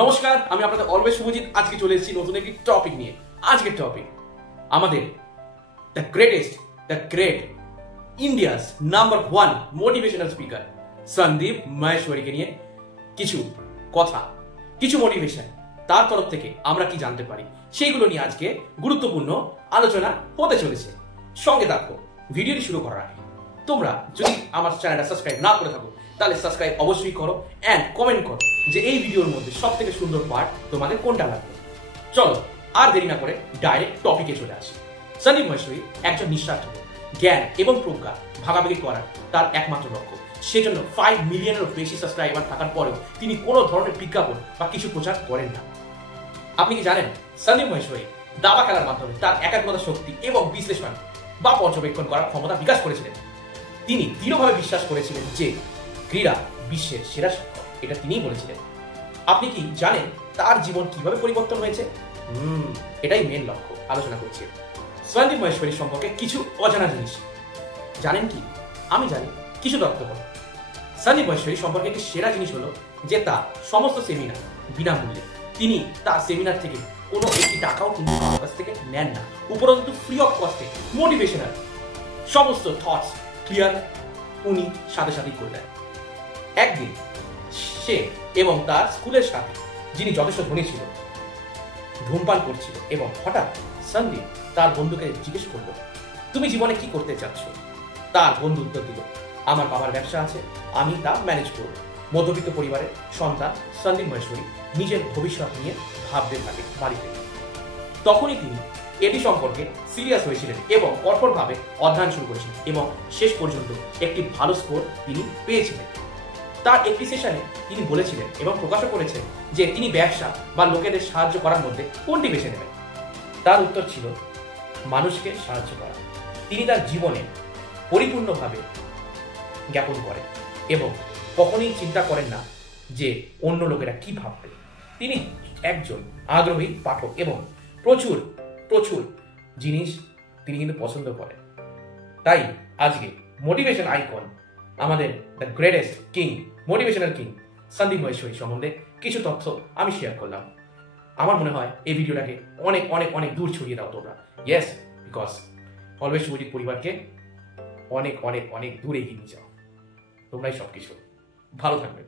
নমস্কার, আমি আপনাদের অলওয়েজ শুভজিৎ। আজকে চলে এসেছি নতুন একটি টপিক নিয়ে। আজকের টপিক আমাদের the great India's number 1 motivational speaker Sandeep মাহেশ্বরীকে নিয়ে কিছু কথা, কিছু মোটিভেশন তার তরফ থেকে আমরা কি জানতে পারি সেইগুলো নিয়ে আজকে গুরুত্বপূর্ণ আলোচনা হতে চলেছে। সঙ্গে থাকো। ভিডিওটি শুরু করার আগে তোমরা যদি আমার চ্যানেলটা সাবস্ক্রাইব না করে থাকো তাহলে সাবস্ক্রাইব অবশ্যই করো এন্ড কমেন্ট করো যে এই ভিডিওর মধ্যে সব থেকে সুন্দর পার্ট তোমাদের কোনটা লাগবে। চলো আর দেরি না করে ডাইরেক্ট টপিকে চলে আসি। সন্দীপ মাহেশ্বরী একজন নিঃস্বার্থ, জ্ঞান এবং প্রজ্ঞা ভাগাভাগি করার তার একমাত্র লক্ষ্য। সেজন্য 5 মিলিয়নেরও বেশি সাবস্ক্রাইবার থাকার পরেও তিনি কোনো ধরনের বিজ্ঞাপন বা কিছু প্রচার করেন না। আপনি কি জানেন সন্দীপ মাহেশ্বরী দাবা খেলার মাধ্যমে তার একাগ্রতা, শক্তি এবং বিশ্লেষণ বা পর্যবেক্ষণ করার ক্ষমতা বিকাশ করেছিলেন। তিনি দৃঢ়ভাবে বিশ্বাস করেছিলেন যে ক্রীড়া বিশ্বের সেরা শিক্ষক, এটা তিনিই বলেছিলেন। আপনি কি জানেন তার জীবন কিভাবে পরিবর্তন হয়েছে? এটাই মেন লক্ষ্য আলোচনা করছি। সন্দীপ মাহেশ্বরী সম্পর্কে কিছু অজানা জিনিস জানেন কি? আমি জানি কিছু তথ্য হলো। সন্দীপ মাহেশ্বরী সম্পর্কে একটি সেরা জিনিস হলো যে তার সমস্ত সেমিনার বিনামূল্যে। তিনি তার সেমিনার থেকে কোনো একটি টাকাও কিন্তু আমার কাছ থেকে নেন না, উপরন্তু ফ্রি অফ কস্টে মোটিভেশনাল সমস্ত থটস ক্লিয়ার উনি সাথে সাথেই করে দেন। একদিন সে এবং তার স্কুলের সাথে, যিনি যথেষ্ট ধনী ছিল, ধূমপান করছিল এবং হঠাৎ সন্দীপ তার বন্ধুকে জিজ্ঞেস করল, তুমি জীবনে কি করতে চাচ্ছ? তার বন্ধু উত্তর দিল, আমার বাবার ব্যবসা আছে, আমি তা ম্যানেজ করব। মধ্যবিত্ত পরিবারের সন্তান সন্দীপ মাহেশ্বরী নিজের ভবিষ্যৎ নিয়ে ভাবতে থাকে বাড়িতে। তখনই তিনি এটি সম্পর্কে সিরিয়াস হয়েছিলেন এবং কঠোরভাবে অধ্যয়ন শুরু করেছিলেন এবং শেষ পর্যন্ত একটি ভালো স্কোর তিনি পেয়েছিলেন। তার একটি সেশনে তিনি বলেছিলেন এবং প্রকাশও করেছেন যে তিনি ব্যবসা বা লোকেদের সাহায্য করার মধ্যে কোনটি বেছে নেবেন। তার উত্তর ছিল মানুষকে সাহায্য করা। তিনি তার জীবনে পরিপূর্ণভাবে জ্ঞাপন করেন এবং কখনোই চিন্তা করেন না যে অন্য লোকেরা কি ভাববে। তিনি একজন আগ্রহী পাঠক এবং প্রচুর জিনিস তিনি কিন্তু পছন্দ করেন। তাই আজকে মোটিভেশন আইকন, আমাদের the greatest king, motivational king Sandeep Maheshwari সম্বন্ধে কিছু তথ্য আমি শেয়ার করলাম। আমার মনে হয় এই ভিডিওটাকে অনেক অনেক অনেক দূর ছড়িয়ে দাও তোমরা। ইয়েস, বিকজ অলওয়েজ শুভজিৎ পরিবারকে অনেক অনেক অনেক দূর এগিয়ে নিয়ে যাও। তোমরাই সবকিছু। ভালো থাকবে।